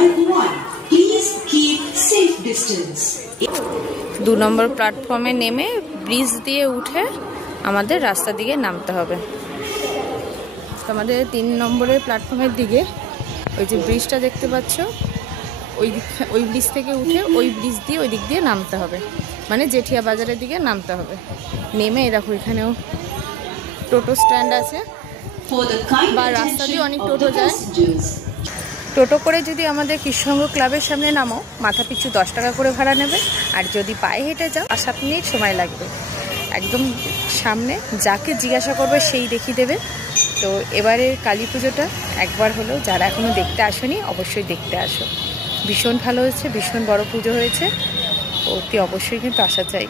number 1. Please keep safe distance. 2 নম্বর প্ল্যাটফর্মে নেমে bridge দিয়ে উঠে আমাদের রাস্তার দিকে নামতে হবে। আমাদের 3 নম্বরের প্ল্যাটফর্মের দিকে ওই যে ব্রিজটা দেখতে পাচ্ছ, ওই ব্রিজ থেকে উঠে ওই ব্রিজ দিয়ে ওই দিক দিয়ে নামতে হবে, মানে জেঠিয়া বাজারের দিকে নামতে হবে। নেমে দেখো এখানেও টোটো স্ট্যান্ড আছে, বা রাস্তা দিয়ে অনেক টোটো যায়। টোটো করে যদি আমাদের কৃষ্ণসঙ্গ ক্লাবের সামনে নামো, মাথা পিছু 10 টাকা করে ভাড়া নেবে। আর যদি পায়ে হেঁটে যাও 7 মিনিট সময় লাগবে। একদম সামনে, যাকে জিজ্ঞাসা করবে সেই দেখিয়ে দেবে। তো এবারে কালী পুজোটা একবার হলো, যারা এখনও দেখতে আসোনি অবশ্যই দেখতে আসো। ভীষণ ভালো হয়েছে, ভীষণ বড় পুজো হয়েছে, অতি অবশ্যই কিন্তু আসা চাই।